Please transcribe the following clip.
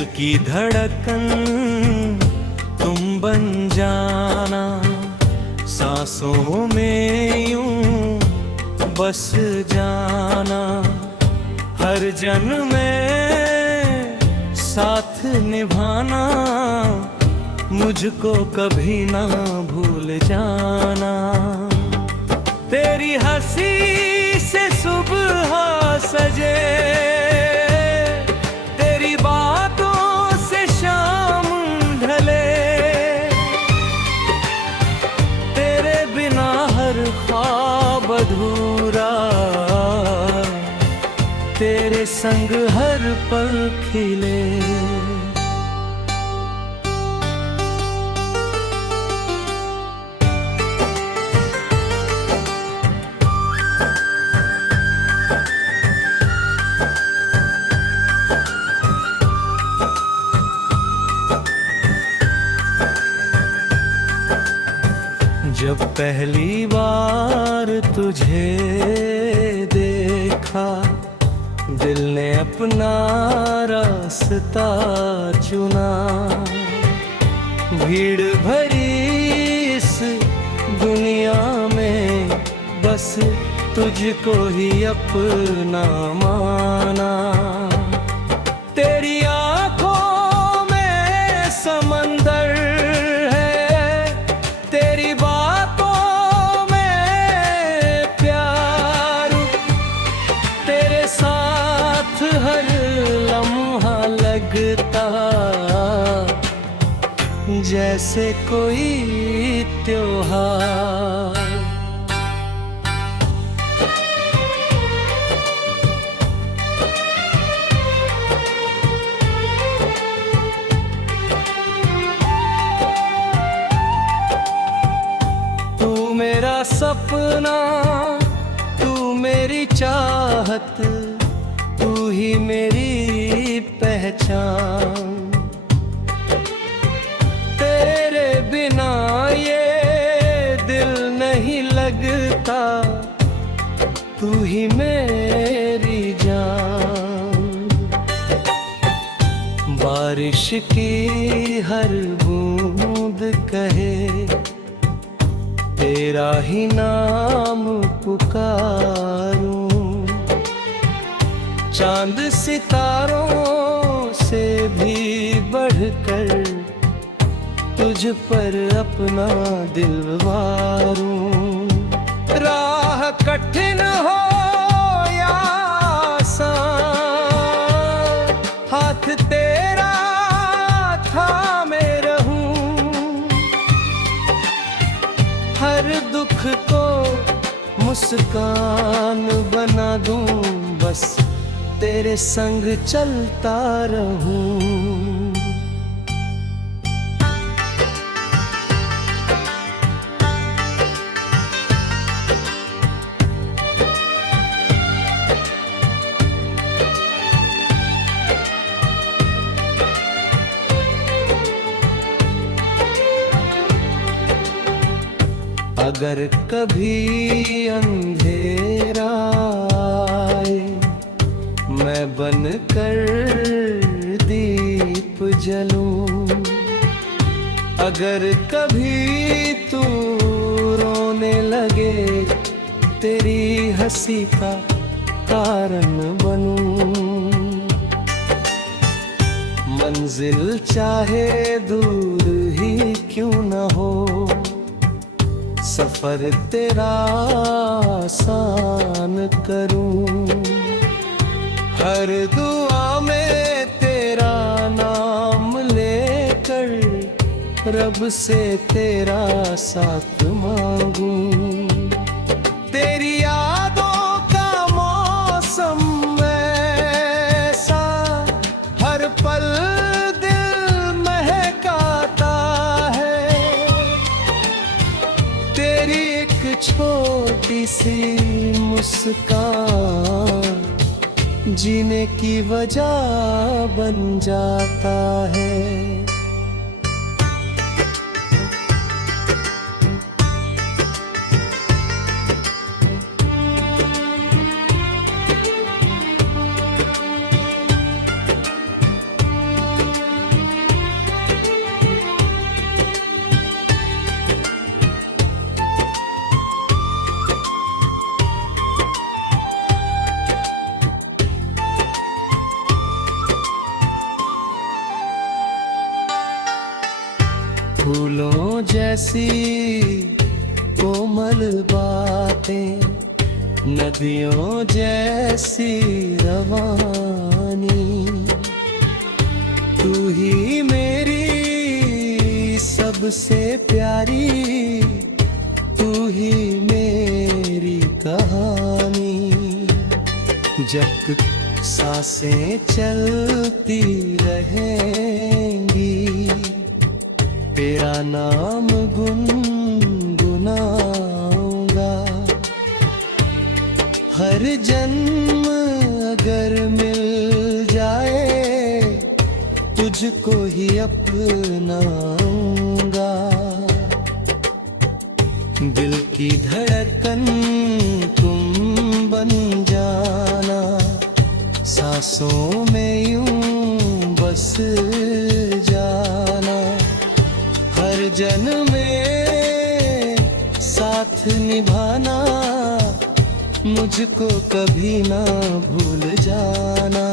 दिल की धड़कन तुम बन जाना, सांसों में यूं बस जाना। हर जन्म में साथ निभाना, मुझको कभी ना भूल जाना। तेरी हंसी से सुबह सजे, तेरी बातों से शाम ढले, तेरे बिना हर ख्वाब अधूरा, तेरे संग हर पल खिले। जब पहली बार तुझे देखा, दिल ने अपना रास्ता चुना। भीड़ भरी इस दुनिया में बस तुझको ही अपना माना। तेरी आंखों में समंदर है, तेरी बातों में प्यार, तेरे साथ हर लम्हा लगता जैसे कोई त्योहार। तू मेरा सपना, तू मेरी चाहत, तू ही मेरी पहचान। तेरे बिना ये दिल नहीं लगता, तू ही मेरी जान। बारिश की हर बूंद कहे, तेरा ही नाम पुकारूं। चांद सितारों से भी बढ़कर तुझ पर अपना दिल वारूं। राह कठिन हो या आसान, हाथ तेरा थामे रहूं। हर दुख को मुस्कान बना दूं, बस तेरे संग चलता रहूं। अगर कभी अंधेरा आए, मैं बनकर दीप जलूं। अगर कभी तू रोने लगे, तेरी हंसी का कारण बनूं। मंजिल चाहे दूर ही क्यों न हो, सफर तेरा आसान करूं। हर दुआ में तेरा नाम लेकर, रब से तेरा साथ मांगूं। तेरी यादों का मौसम ऐसा, हर पल दिल महकाता है। तेरी एक छोटी सी मुस्कान जीने की वजह बन जाता है। जैसी कोमल बातें, नदियों जैसी रवानी, तू ही मेरी सबसे प्यारी, तू ही मेरी कहानी। जब तक सांसें चलती रहेंगी, तेरा नाम गुनगुनाऊंगा। हर जन्म अगर मिल जाए, तुझको ही अपनाऊंगा। दिल की धड़कन तुम बन जाना, सांसों में यूं बस जाना। हर जन्म में साथ निभाना, मुझको कभी ना भूल जाना।